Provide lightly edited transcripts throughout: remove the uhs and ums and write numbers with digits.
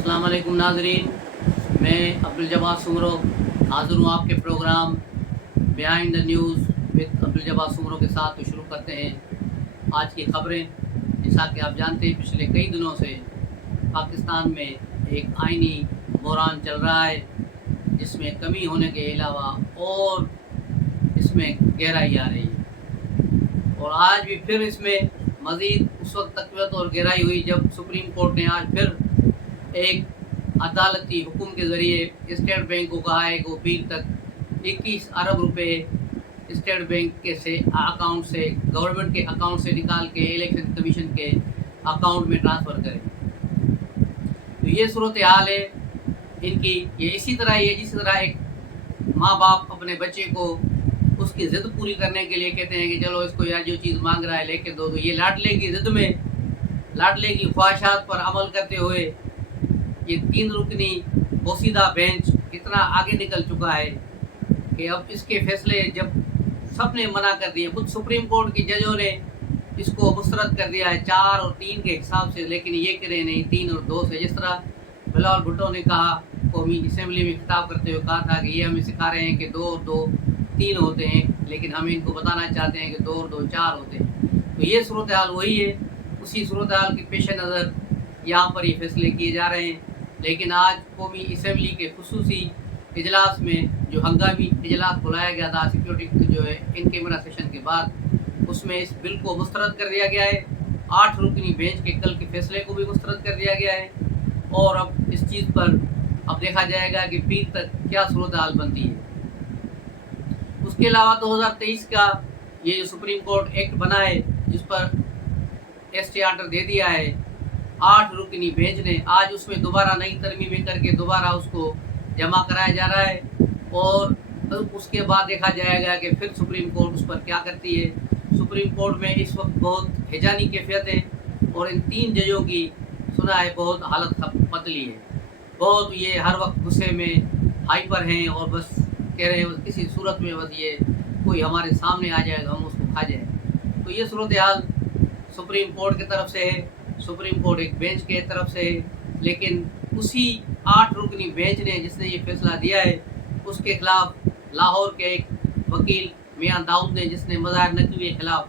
अस्सलाम वालेकुम नाजरीन, मैं अब्दुल जब्बार सुमरो हाज़िर हूँ आपके programme behind the news with Abdul Jabbar Soomro के साथ। तो शुरू करते हैं आज की खबरें। जैसा कि आप जानते हैं, पिछले कई दिनों से पाकिस्तान में एक आइनी बहरान चल रहा है, जिसमें कमी होने के अलावा और इसमें गहराई आ रही है। और आज भी फिर इसमें मज़ीद उस वक्त तक़वियत और गहराई हुई जब सुप्रीम कोर्ट ने आज फिर एक अदालती हुक्म के ज़रिए स्टेट बैंक को कहा है कि वो फिर तक 21 अरब रुपए स्टेट बैंक के अकाउंट से, गवर्नमेंट के अकाउंट से निकाल के इलेक्शन कमीशन के अकाउंट में ट्रांसफ़र करें। तो ये सूरत हाल है इनकी। ये इसी तरह है जिस तरह एक माँ बाप अपने बच्चे को उसकी ज़िद पूरी करने के लिए कहते हैं कि चलो इसको यार जो चीज़ मांग रहा है लेके दो, तो ये लाडले की ज़िद में, लाडले की ख्वाहिशात पर अमल करते हुए ये 3 रुकनी पोसीदा बेंच इतना आगे निकल चुका है कि अब इसके फैसले जब सब ने मना कर दिए, खुद सुप्रीम कोर्ट की जजों ने इसको मुस्तरद कर दिया है 4 और 3 के हिसाब से, लेकिन ये करें नहीं 3 और 2 से। जिस तरह बिलावल भुट्टो ने कहा, कौमी असम्बली में खिताब करते हुए कहा था कि ये हमें सिखा रहे हैं कि 2 और 2 3 होते हैं, लेकिन हम इनको बताना चाहते हैं कि 2 और 2 4 होते हैं। तो ये सूरत हाल वही है। उसी सूरत हाल के पेश नज़र यहाँ पर ये फैसले किए जा रहे हैं। लेकिन आज कौमी असम्बली के खुसूसी इजलास में जो हंगामी इजलास बुलाया गया था सिक्योरिटी जो है इन कैमरा सेशन के बाद, उसमें इस बिल को मुस्तरद कर दिया गया है। 8 रुकनी बेंच के कल के फैसले को भी मुस्तरद कर दिया गया है। और अब इस चीज़ पर अब देखा जाएगा कि पीर तक क्या सूरत हाल बनती है। उसके अलावा 2023 का ये जो सुप्रीम कोर्ट एक्ट बना है, जिस पर एसटी ऑर्डर दे दिया है 8 रुकनी बेंच ने, आज उसमें दोबारा नई तरमीमें करके दोबारा उसको जमा कराया जा रहा है। और उसके बाद देखा जाएगा कि फिर सुप्रीम कोर्ट उस पर क्या करती है। सुप्रीम कोर्ट में इस वक्त बहुत हैजानी कैफियत है और इन 3 जजों की सुना है बहुत हालत पतली है, बहुत ये हर वक्त गुस्से में हाइपर हैं और बस कह रहे हैं किसी सूरत में बस ये कोई हमारे सामने आ जाएगा हम उसको खा जाए। तो ये सूरत हाल सुप्रीम कोर्ट की तरफ से है, सुप्रीम कोर्ट एक बेंच के तरफ से है। लेकिन उसी 8 रुकनी बेंच ने जिसने ये फैसला दिया है, उसके खिलाफ लाहौर के एक वकील मियां दाऊद ने, जिसने मज़ाहिर नकवी के खिलाफ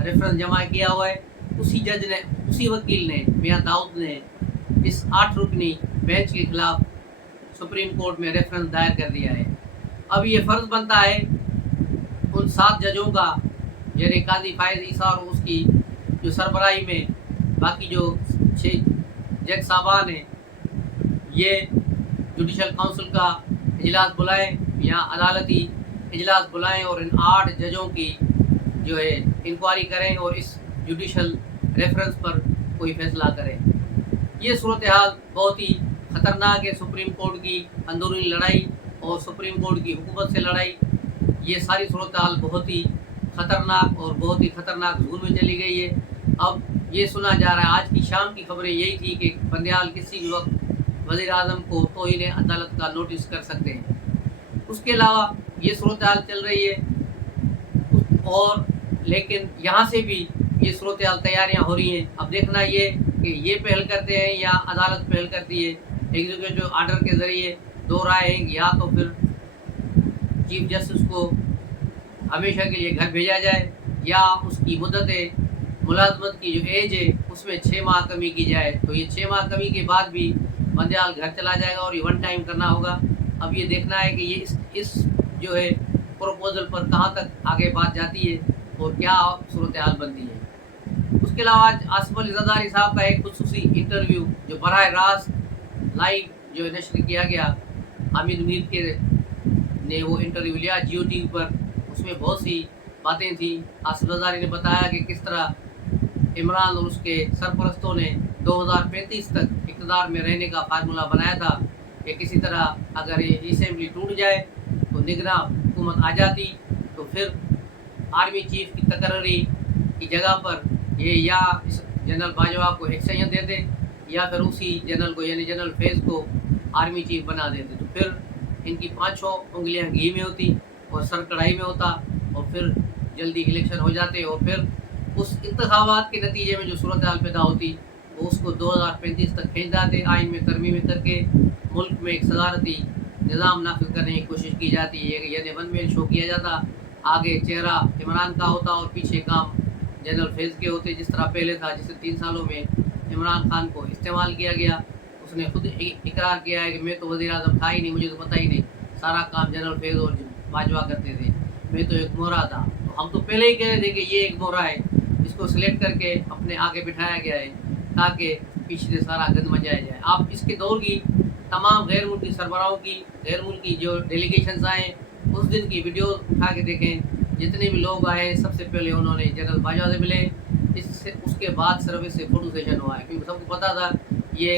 रेफरेंस जमा किया हुआ है, उसी जज ने, उसी वकील ने, मियां दाऊद ने इस 8 रुकनी बेंच के खिलाफ सुप्रीम कोर्ट में रेफरेंस दायर कर दिया है। अब ये फ़र्ज़ बनता है उन 7 जजों का, यानी काजी फायज़ ईसा और उसकी जो सरबराही में बाकी जो 6 जज साहबान हैं, ये जुडिशल काउंसिल का इजलास बुलाएं या अदालती इजलास बुलाएं और इन 8 जजों की जो है इंक्वायरी करें और इस जुडिशल रेफरेंस पर कोई फैसला करें। ये सूरत हाल बहुत ही ख़तरनाक है। सुप्रीम कोर्ट की अंदरूनी लड़ाई और सुप्रीम कोर्ट की हुकूमत से लड़ाई, ये सारी सूरत हाल बहुत ही ख़तरनाक और बहुत ही ख़तरनाक जून में चली गई है। अब ये सुना जा रहा है, आज की शाम की खबरें यही थी कि बंदियाल किसी भी वक्त वज़ीर आज़म को तौहीन अदालत का नोटिस कर सकते हैं। उसके अलावा ये सूरत हाल चल रही है और लेकिन यहाँ से भी ये सूरत हाल तैयारियाँ हो रही हैं। अब देखना ये कि ये पहल करते हैं या अदालत पहल करती है। एग्जीक्यूटिव आर्डर के ज़रिए 2 राय हैं, या तो फिर चीफ जस्टिस को हमेशा के लिए घर भेजा जाए या उसकी मुद्दत मुलाजमत की जो एज है उसमें 6 माह कमी की जाए। तो ये 6 माह कमी के बाद भी बंदियाल घर चला जाएगा और ये 1 टाइम करना होगा। अब ये देखना है कि ये इस जो है प्रपोजल पर कहाँ तक आगे बात जाती है और क्या सूरत हाल बनती है। उसके अलावा आज आसिफ अली ज़रदारी साहब का एक खुसूसी इंटरव्यू जो बराह रास्त लाइव जो नशर किया गया, हामिद मीर के ने वो इंटरव्यू लिया जियो टीवी पर, उसमें बहुत सी बातें थी। आसिफ ज़रदारी ने बताया कि किस तरह इमरान और उसके सरपरस्तों ने 2035 तक इक़्तिदार में रहने का फार्मूला बनाया था कि किसी तरह अगर ये असेंबली टूट जाए तो निगरां हुकूमत आ जाती, तो फिर आर्मी चीफ की तकर्री की जगह पर ये या जनरल बाजवा को एक्सटेंशन देते या फिर उसी जनरल को यानी जनरल फैज़ को आर्मी चीफ बना देते। तो फिर इनकी 5-6 उंगलियां घी में होती और सर कढ़ाई में होता और फिर जल्दी इलेक्शन हो जाते और फिर उस इंतखाबात के नतीजे में जो सूरत हाल पैदा होती वो उसको 2035 तक खींच जाते, आइन में तरमीमें करके मुल्क में एक सदारती निज़ाम नाफिज करने की कोशिश की जाती है। यानी वन मैन शो किया जाता, आगे चेहरा इमरान का होता और पीछे काम जनरल फैज़ के होते, जिस तरह पहले था, जिससे 3 सालों में इमरान खान को इस्तेमाल किया गया। उसने खुद इकरार किया है कि मैं तो वज़ीर-ए-आज़म था ही नहीं, मुझे तो पता ही नहीं, सारा काम जनरल फैज़ और बाजवा करते थे, मैं तो एक मोहरा था। तो हम तो पहले ही कह रहे थे कि ये एक मोहरा है, इसको सिलेक्ट करके अपने आगे बिठाया गया है ताकि पीछे से सारा गंद मचाया जाए। आप इसके दौर की तमाम गैर मुल्की सरबराहों की, गैर मुल्की जो डेलीगेशंस आए, उस दिन की वीडियो उठा के देखें। जितने भी लोग आए सबसे पहले उन्होंने जनरल बाजवा से मिले, इससे उसके बाद सिर्फ इससे फोटो सेशन हुआ है, क्योंकि सबको पता था ये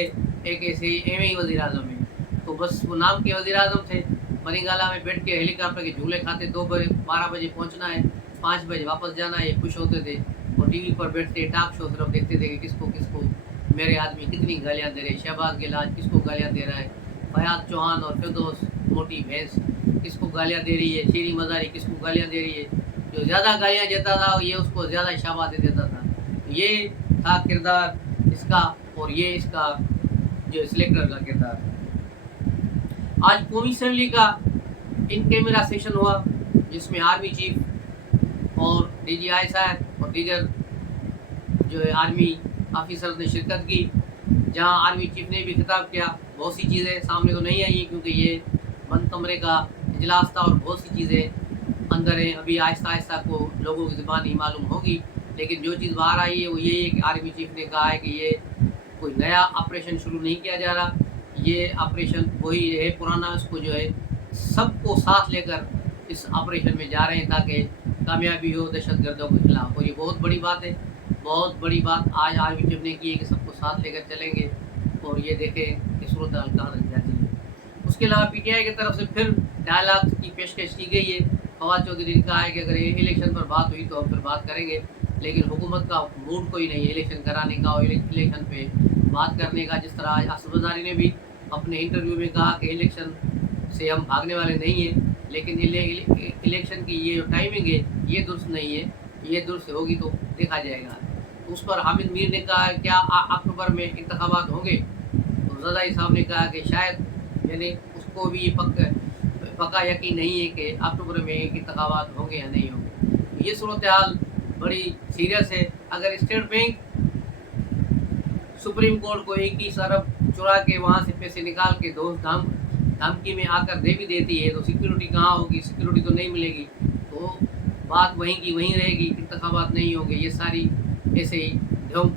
एक ऐसे ही वज़ीर आज़म है। तो बस वो नाम के वज़ीर आज़म थे। मरीगाला में बैठ के हेलीकॉप्टर के झूले खाते, 12 बजे पहुंचना है, 5 बजे वापस जाना है, ये खुश होते थे। और टीवी पर बैठते टॉक शो सिर्फ देखते थे कि किसको किसको मेरे आदमी कितनी गालियाँ दे रहे हैं, शहबाज गिलाज किसको गालियाँ दे रहा है, फयाज चौहान और फिरदौस मोटी भैंस किसको गालियाँ दे रही है, शीरी मज़ारी किसको गालियाँ दे रही है। जो ज़्यादा गालियाँ देता था ये उसको ज़्यादा शाबाश दे देता था। ये था किरदार इसका, और ये इसका जो सिलेक्टर का किरदार। आज कौमी असेंबली का इन कैमरा सेशन हुआ, जिसमें आर्मी चीफ और DGI साहब और दीगर जो है आर्मी ऑफिसर ने शिरकत की, जहां आर्मी चीफ ने भी खिताब किया। बहुत सी चीज़ें सामने तो नहीं आई क्योंकि ये बंद कमरे का इजलास था और बहुत सी चीज़ें अंदर हैं, अभी आहिस्ता आहिस्ता को लोगों की ज़बान ही मालूम होगी। लेकिन जो चीज़ बाहर आई है वो ये है कि आर्मी चीफ ने कहा है कि ये कोई नया ऑपरेशन शुरू नहीं किया जा रहा, ये ऑपरेशन वही है पुराना, उसको जो है सबको साथ लेकर इस ऑपरेशन में जा रहे हैं ताकि कामयाबी हो दहशत गर्दों के खिलाफ। और ये बहुत बड़ी बात है, बहुत बड़ी बात आज आर्मी चीफ ने की है कि सबको साथ लेकर चलेंगे। और ये देखें कि सूरत हाल कहाँ तक जाती है। उसके अलावा PTI की तरफ से फिर डायलॉग की पेशकश की गई है। फवाद चौधरी ने कहा है कि अगर इलेक्शन पर बात हुई तो हम फिर बात करेंगे, लेकिन हुकूमत का मूड कोई नहीं है इलेक्शन कराने का और इलेक्शन पे बात करने का। जिस तरह आज आसिफ ज़रदारी ने भी अपने इंटरव्यू में कहा कि इलेक्शन से हम भागने वाले नहीं हैं, लेकिन इलेक्शन की ये जो टाइमिंग है ये दुरुस्त नहीं है, ये दुरुस्त होगी तो देखा जाएगा। उस पर हामिद मीर ने कहा क्या अक्टूबर में इंतखाबात होंगे, तो ज़रदारी साहब ने कहा कि शायद, यानी उसको भी पक्का यकीन नहीं है कि अक्टूबर में इंतखाबात होंगे या नहीं होंगे। ये सूरत हाल बड़ी सीरियस है। अगर स्टेट बैंक सुप्रीम कोर्ट को 21 अरब चुरा के वहाँ से पैसे निकाल के धमकी में आकर दे भी देती है तो सिक्योरिटी कहाँ होगी, सिक्योरिटी तो नहीं मिलेगी, तो बात वहीं की वहीं रहेगी, इंतखाबात नहीं होंगे। ये सारी ऐसे ही ढोंग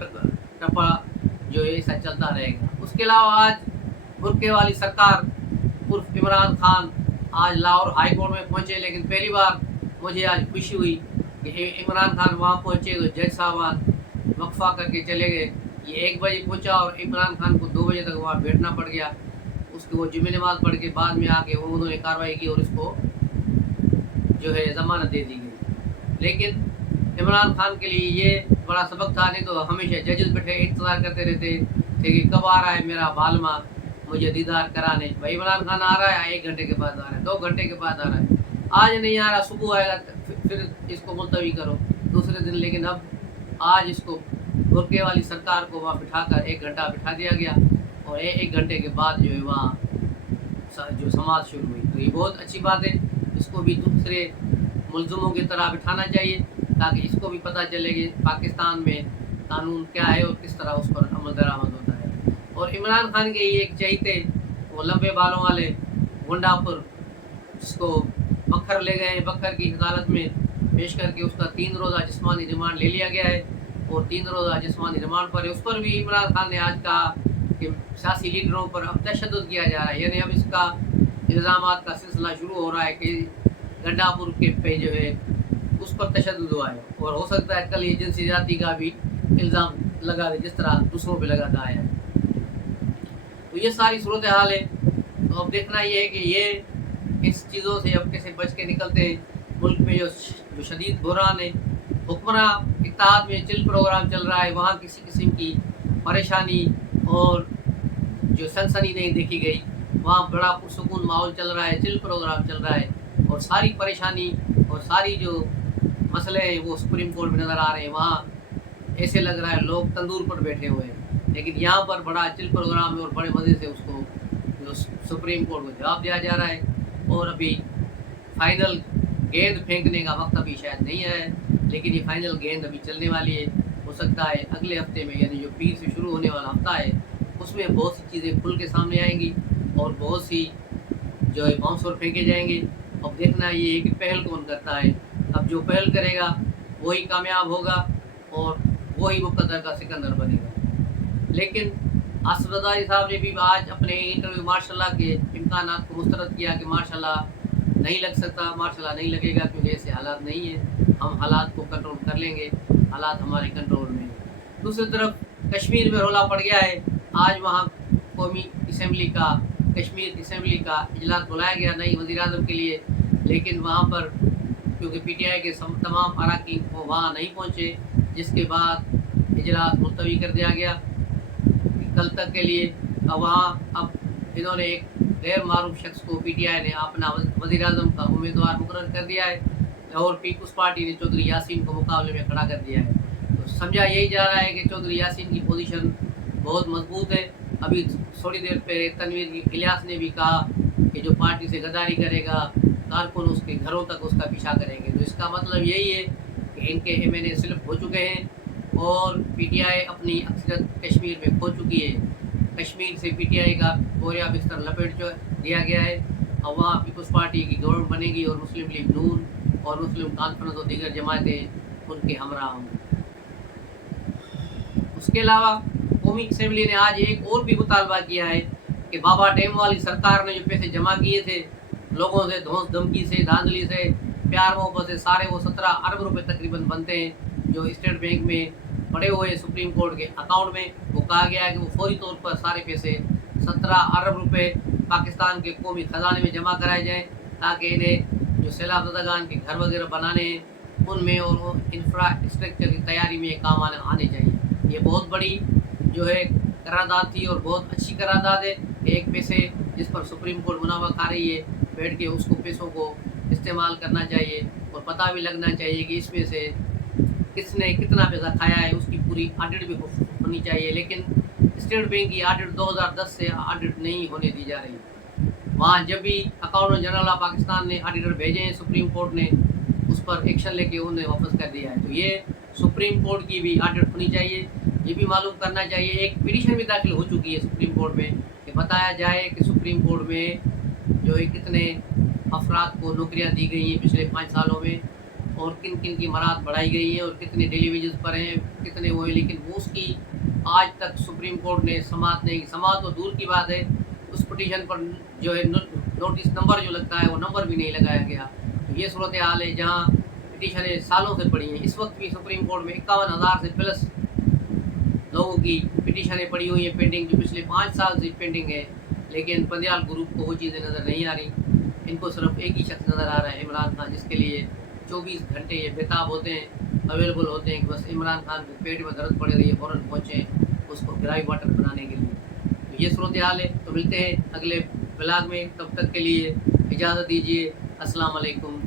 टप्पा जो है ऐसा चलता रहेगा। उसके अलावा आज बुरके वाली सरकार उर्फ इमरान खान आज लाहौर हाई कोर्ट में पहुँचे, लेकिन पहली बार मुझे आज खुशी हुई कि इमरान खान वहाँ पहुँचे तो जज साहबान वक्फा करके चले गए। ये 1 बजे पहुँचा और इमरान खान को 2 बजे तक वहाँ बैठना पड़ गया। उसके वो जुम्मे नमाज पढ़ के बाद में आके वो उन्होंने कार्रवाई की और इसको जो है ज़मानत दे दी गई। लेकिन इमरान खान के लिए ये बड़ा सबक था, नहीं तो हमेशा जजेस बैठे इंतज़ार करते रहते थे कि कब आ रहा है मेरा बालमा मुझे दीदार कराने। भाई इमरान खान आ रहा है 1 घंटे के बाद आ रहा है, 2 घंटे के बाद आ रहा है, आज नहीं आ रहा सुबह आएगा, फिर इसको मुलतवी करो दूसरे दिन। लेकिन अब आज इसको बुरके वाली सरकार को वहाँ बिठाकर 1 घंटा बिठा दिया गया और 1 घंटे के बाद जो है वहाँ जो समाज शुरू हुई। तो ये बहुत अच्छी बात है, इसको भी दूसरे मुलज़मों की तरह बिठाना चाहिए ताकि इसको भी पता चले कि पाकिस्तान में कानून क्या है और किस तरह उस पर अमल दरामद होता है। और इमरान खान के ये एक चहीते वो लंबे बालों वाले गुंडापुर, जिसको बखर ले गए, बखर की अदालत में पेश करके उसका 3 रोज़ा जिस्मानी रिमांड ले लिया गया है और 3 रोज़ा जिस्मानी रिमांड पर है। उस पर भी इमरान खान ने आज कहा कि सियासी लीडरों पर अब तशद्दुद किया जा रहा है, यानी अब इसका इल्ज़ामात का सिलसिला शुरू हो रहा है कि गंडापुर के पे जो है उस पर तशद्दुद हुआ है और हो सकता है कल ये जिनसी ज़्यादती का भी इल्ज़ाम लगा दे जिस तरह दूसरों पे लगाता आया है। तो ये सारी सूरत हाल है। तो अब देखना ये है कि ये इस चीज़ों से अब कैसे बच के निकलते हैं। मुल्क में जो शदीद बुहरान है, हुक्मरां इत्तेहाद में चिल प्रोग्राम चल रहा है, वहाँ किसी किस्म की परेशानी और जो सनसनी नहीं देखी गई, वहाँ बड़ा पुरसुकून माहौल चल रहा है, चिल प्रोग्राम चल रहा है और सारी परेशानी और सारी जो मसले हैं वो सुप्रीम कोर्ट में नज़र आ रहे हैं। वहाँ ऐसे लग रहा है लोग तंदूर पर बैठे हुए हैं, लेकिन यहाँ पर बड़ा चिल प्रोग्राम है और बड़े मज़े से उसको जो सुप्रीम कोर्ट को जवाब दिया जा रहा है। और अभी फाइनल गेंद फेंकने का वक्त अभी शायद नहीं है, लेकिन ये फाइनल गेंद अभी चलने वाली है। हो सकता है अगले हफ्ते में, यानी जो पीर से शुरू होने वाला हफ्ता है, उसमें बहुत सी चीज़ें खुल के सामने आएंगी और बहुत सी जो है बाउंसर फेंके जाएंगे। अब देखना ये है कि पहल कौन करता है। अब जो पहल करेगा वही कामयाब होगा और वही मुकद्दर का सिकंदर बनेगा। लेकिन असद रज़ाई साहब ने भी आज अपने इंटरव्यू माशाल्लाह के इम्कानात को मुस्तरद किया कि माशाल्लाह नहीं लग सकता, माशाल्लाह नहीं लगेगा, क्योंकि ऐसे हालात नहीं है। हम हालात को कंट्रोल कर लेंगे, हालात हमारे कंट्रोल में है। दूसरी तरफ कश्मीर में रौला पड़ गया है। आज वहाँ कौमी असम्बली का, कश्मीर असम्बली का इजलास बुलाया गया नई वज़ीर-ए-आज़म के लिए, लेकिन वहाँ पर क्योंकि पीटीआई के तमाम अरकान को वहाँ नहीं पहुँचे, जिसके बाद इजलास मुलतवी कर दिया गया कल तक के लिए। अब इन्होंने एक गैर मारूफ शख्स को पीटीआई ने अपना वज़ीर-ए-आज़म का उम्मीदवार मुकर्रर कर दिया है और पीपल्स पार्टी ने चौधरी यासीन को मुकाबले में खड़ा कर दिया है। तो समझा यही जा रहा है कि चौधरी यासीन की पोजीशन बहुत मजबूत है। अभी थोड़ी देर पहले तनवीर इलियास ने भी कहा कि जो पार्टी से गद्दारी करेगा कारकुन उसके घरों तक उसका पीछा करेंगे। तो इसका मतलब यही है कि इनके एमएनए स्लिप हो चुके हैं और पीटीआई अपनी अक्सरियत कश्मीर में खो चुकी है। कश्मीर से पीटीआई का बोरिया बिस्तर लपेट दिया गया है। अब वहाँ पीपल्स पार्टी की गवर्नमेंट बनेगी और मुस्लिम लीग नून और मुस्लिम कॉन्फ्रेंस और दीगर जमातें उनके हमरा होंगी। उसके अलावा कौमी असम्बली ने आज एक और भी मुतालबा किया है कि बाबा डैम वाली सरकार ने जो पैसे जमा किए थे लोगों से धौंस धमकी से, धांधली से, प्यार मोहब्बत से, सारे वो 17 अरब रुपए तकरीबन बनते हैं जो स्टेट बैंक में पड़े हुए सुप्रीम कोर्ट के अकाउंट में। वो कहा गया है कि वो फौरी तौर पर सारे पैसे 17 अरब रुपए पाकिस्तान के कौमी ख़जाने में जमा कराए जाएँ, ताकि इन्हें जो सैलाब ज़दागान के घर वगैरह बनाने हैं उनमें और इंफ्रास्ट्रक्चर की तैयारी में काम आने चाहिए। ये बहुत बड़ी जो है करारदाद थी और बहुत अच्छी करारदाद है। एक पैसे जिस पर सुप्रीम कोर्ट मुनाफा खा रही है, बैठ के उसको पैसों को इस्तेमाल करना चाहिए और पता भी लगना चाहिए कि इसमें से किसने कितना पैसा खाया है, उसकी पूरी ऑडिट भी होनी चाहिए। लेकिन स्टेट बैंक की ऑडिट 2010 से ऑडिट नहीं होने दी जा रही। वहाँ जब भी अकाउंटेंट जनरल ऑफ पाकिस्तान ने ऑडिटर भेजे हैं, सुप्रीम कोर्ट ने उस पर एक्शन लेके उन्हें वापस कर दिया है। तो ये सुप्रीम कोर्ट की भी ऑडिट होनी चाहिए। ये भी मालूम करना चाहिए। एक पिटीशन भी दाखिल हो चुकी है सुप्रीम कोर्ट में कि बताया जाए कि सुप्रीम कोर्ट में जो है कितने अफराद को नौकरियां दी गई हैं पिछले 5 सालों में और किन किन की मराद बढ़ाई गई है और कितने डेली वेजेस पर हैं, कितने वो हैं। लेकिन वो उसकी आज तक सुप्रीम कोर्ट ने समाअत नहीं की। समाअत तो दूर की बात है, उस पिटीशन पर जो है नोटिस नंबर जो लगता है वो नंबर भी नहीं लगाया गया। तो ये सूरत हाल है जहाँ पिटीशनें सालों से पड़ी हैं। इस वक्त भी सुप्रीम कोर्ट में 51,000 से प्लस लोगों की पिटीशनें पड़ी हुई हैं पेंडिंग, जो पिछले 5 साल से पेंडिंग है। लेकिन पंडियाल ग्रुप को वो चीज़ें नज़र नहीं आ रही। इनको सिर्फ एक ही शख्स नज़र आ रहा है, इमरान खान, जिसके लिए 24 घंटे ये बेताब होते हैं, अवेलेबल होते हैं कि बस इमरान खान को पेट में दर्द पड़ रही है फ़ौरन पहुँचें उसको ड्राई वाटर बनाने के लिए। तो ये सूरत हाल है। तो मिलते हैं अगले ब्लॉग में, तब तक के लिए इजाज़त दीजिए। अस्सलाम वालेकुम।